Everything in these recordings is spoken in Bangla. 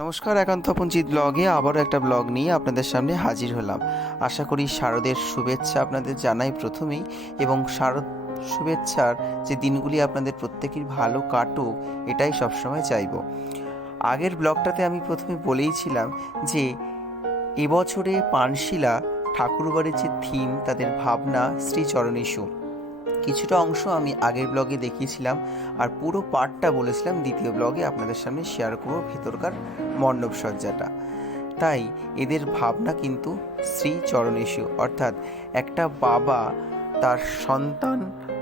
নমস্কার একান্তপঞ্চিত ব্লগে আবারও একটা ব্লগ নিয়ে আপনাদের সামনে হাজির হলাম। আশা করি শারদের শুভেচ্ছা আপনাদের জানাই প্রথমেই এবং শারদ শুভেচ্ছার যে দিনগুলি আপনাদের প্রত্যেকের ভালো কাটুক, এটাই সবসময় চাইব। আগের ব্লগটাতে আমি প্রথমে বলেইছিলাম যে, এবছরে পানশিলা ঠাকুরবাড়ির যে থিম তাদের ভাবনা শ্রীচরণীশু কিছুটা অংশ আমি আগের ব্লগে দেখিয়েছিলাম আর পুরো পার্টটা বলেছিলাম দ্বিতীয় ব্লগে আপনাদের সামনে শেয়ার করব ভেতরকার মণ্ডপ সজ্জাটা। তাই এদের ভাবনা কিন্তু শ্রী চরণেশু অর্থাৎ একটা বাবা তার সন্তান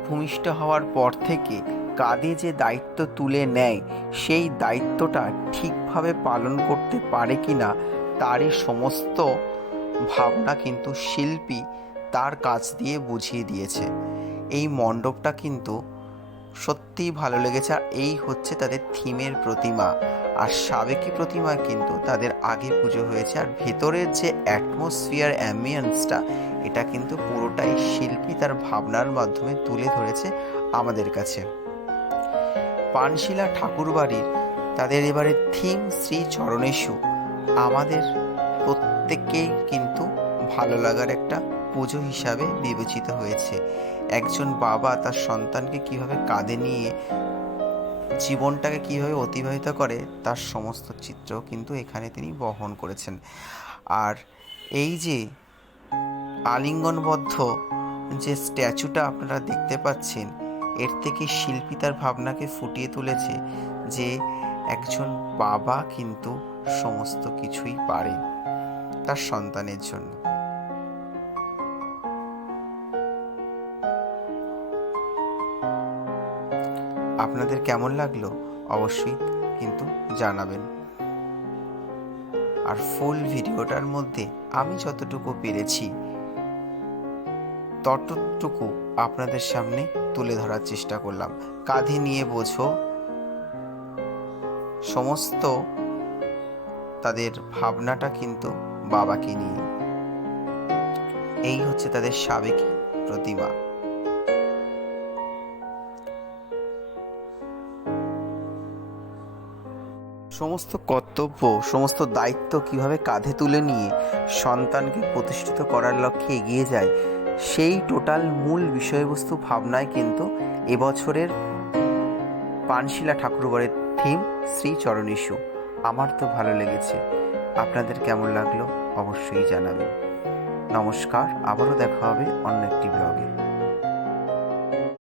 ভূমিষ্ঠ হওয়ার পর থেকে কাঁধে যে দায়িত্ব তুলে নেয়, সেই দায়িত্বটা ঠিকভাবে পালন করতে পারে কি না তারই সমস্ত ভাবনা কিন্তু শিল্পী তার কাজ দিয়ে বুঝিয়ে দিয়েছে। এই মণ্ডপটা কিন্তু সত্যিই ভালো লেগেছে। আর এই হচ্ছে তাদের থিমের প্রতিমা। আর সাবেকি প্রতিমা কিন্তু তাদের আগে পুজো হয়েছে। আর ভেতরের যে অ্যাটমসফিয়ার অ্যাম্বিয়েন্সটা এটা কিন্তু পুরোটাই শিল্পী তার ভাবনার মাধ্যমে তুলে ধরেছে আমাদের কাছে। পানশিলা ঠাকুরবাড়ির তাদের এবারে থিম শ্রী চরণেশু। আমাদের প্রত্যেককেই কিন্তু ভালো লাগার একটা পুজো হিসাবে বিবেচিত হয়েছে। একজন বাবা তার সন্তানকে কীভাবে কাঁধে নিয়ে জীবনটাকে কীভাবে অতিবাহিত করে, তার সমস্ত চিত্র কিন্তু এখানে তিনি বহন করেছেন। আর এই যে আলিঙ্গনবদ্ধ যে স্ট্যাচুটা আপনারা দেখতে পাচ্ছেন, এর থেকে শিল্পী তার ভাবনাকে ফুটিয়ে তুলেছে যে একজন বাবা কিন্তু সমস্ত কিছুই পারে তার সন্তানের জন্য। আপনাদের কেমন লাগল অবশ্যই কিন্তু জানাবেন। আর ফুল ভিডিওটার মধ্যে আমি যতটুকু পেরেছি, ততটুকু আপনাদের সামনে তুলে ধরার চেষ্টা করলাম। কাঁধে নিয়ে বোঝো, সমস্ত তাদের ভাবনাটা কিন্তু বাবাকে নিয়ে। এই হচ্ছে তাদের সাবেক প্রতিমা। সমস্ত কর্তব্য, সমস্ত দায়িত্ব কীভাবে কাঁধে তুলে নিয়ে সন্তানকে প্রতিষ্ঠিত করার লক্ষ্যে এগিয়ে যায়, সেই টোটাল মূল বিষয়বস্তু ভাবনায় কিন্তু এবছরের পানশিলা ঠাকুরবাড়ির থিম শ্রী চরণীশু। আমার তো ভালো লেগেছে। আপনাদের কেমন লাগল অবশ্যই জানাবেন। নমস্কার, আবারও দেখা হবে অন্য একটি ব্লগে।